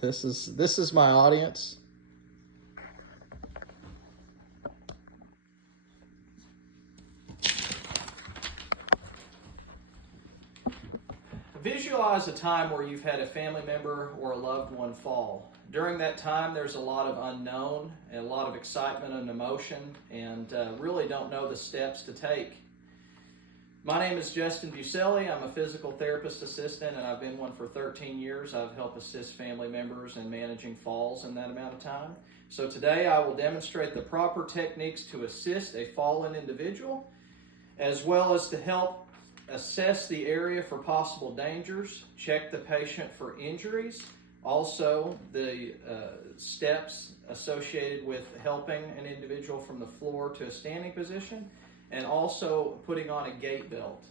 This is my audience. Visualize a time where you've had a family member or a loved one fall. During that time, there's a lot of unknown and a lot of excitement and emotion, and really don't know the steps to take. My name is Justin Buccille. I'm a physical therapist assistant, and I've been one for 13 years. I've helped assist family members in managing falls in that amount of time. So today I will demonstrate the proper techniques to assist a fallen individual, as well as to help assess the area for possible dangers, check the patient for injuries, also the steps associated with helping an individual from the floor to a standing position, and also putting on a gait belt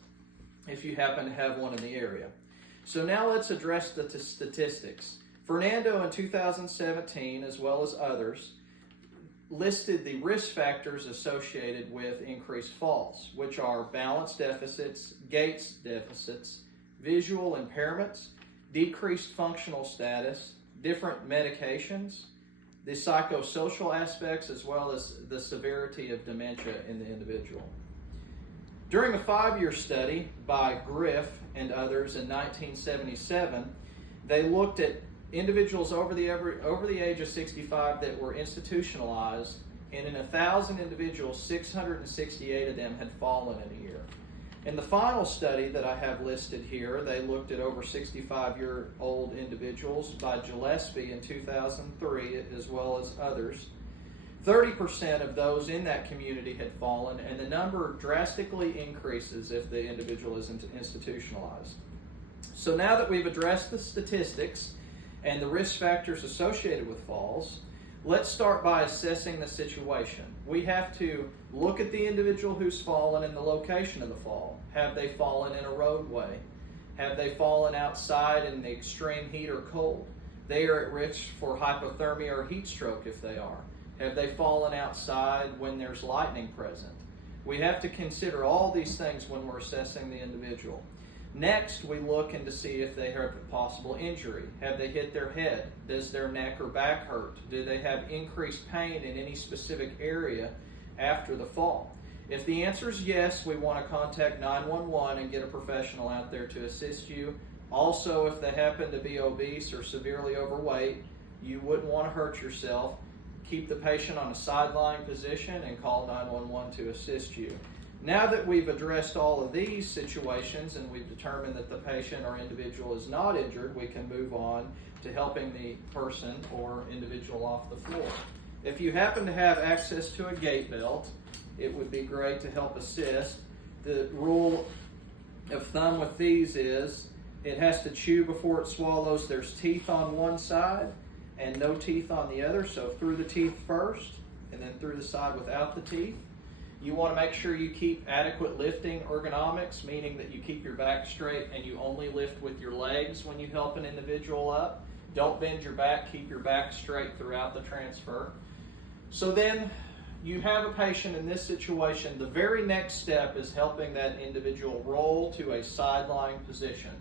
if you happen to have one in the area. So now let's address the statistics. Fernando in 2017, as well as others, listed the risk factors associated with increased falls, which are balance deficits, gait deficits, visual impairments, decreased functional status, different medications, the psychosocial aspects, as well as the severity of dementia in the individual. During a 5-year study by Griff and others in 1977, they looked at individuals over the age of 65 that were institutionalized, and in 1,000 individuals, 668 of them had fallen in a year. In the final study that I have listed here, they looked at over 65-year-old individuals by Gillespie in 2003, as well as others. 30% of those in that community had fallen, and the number drastically increases if the individual is institutionalized. So now that we've addressed the statistics and the risk factors associated with falls, let's start by assessing the situation. We have to look at the individual who's fallen and the location of the fall. Have they fallen in a roadway? Have they fallen outside in the extreme heat or cold? They are at risk for hypothermia or heat stroke if they are. Have they fallen outside when there's lightning present? We have to consider all these things when we're assessing the individual. Next, we look in to see if they have a possible injury. Have they hit their head? Does their neck or back hurt? Do they have increased pain in any specific area after the fall? If the answer is yes, we want to contact 911 and get a professional out there to assist you. Also, if they happen to be obese or severely overweight, you wouldn't want to hurt yourself. Keep the patient on a sideline position and call 911 to assist you. Now that we've addressed all of these situations and we've determined that the patient or individual is not injured, we can move on to helping the person or individual off the floor. If you happen to have access to a gait belt, it would be great to help assist. The rule of thumb with these is it has to chew before it swallows. There's teeth on one side and no teeth on the other, so through the teeth first and then through the side without the teeth. You want to make sure you keep adequate lifting ergonomics, meaning that you keep your back straight and you only lift with your legs when you help an individual up. Don't bend your back, keep your back straight throughout the transfer. So then you have a patient in this situation. The very next step is helping that individual roll to a sideline position.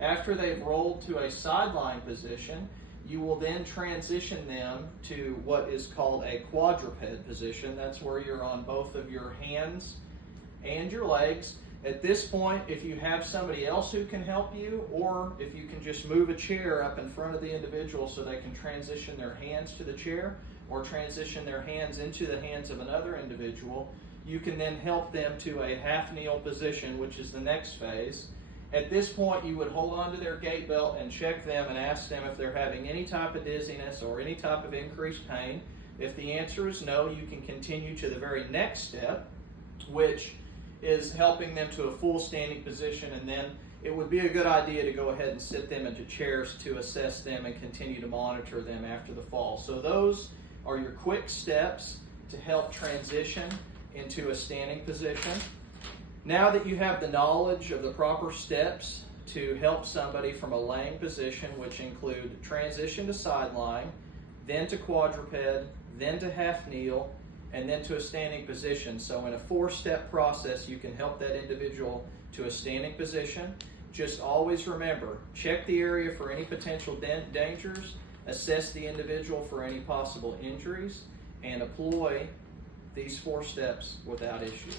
After they've rolled to a sideline position, you will then transition them to what is called a quadruped position. That's where you're on both of your hands and your legs. At this point, if you have somebody else who can help you, or if you can just move a chair up in front of the individual so they can transition their hands to the chair or transition their hands into the hands of another individual, you can then help them to a half kneel position, which is the next phase. At this point, you would hold on to their gait belt and check them and ask them if they're having any type of dizziness or any type of increased pain. If the answer is no, you can continue to the very next step, which is helping them to a full standing position, and then it would be a good idea to go ahead and sit them into chairs to assess them and continue to monitor them after the fall. So those are your quick steps to help transition into a standing position. Now that you have the knowledge of the proper steps to help somebody from a laying position, which include transition to sideline, then to quadruped, then to half kneel, and then to a standing position. So in a 4-step process, you can help that individual to a standing position. Just always remember, check the area for any potential dangers, assess the individual for any possible injuries, and employ these 4 steps without issue.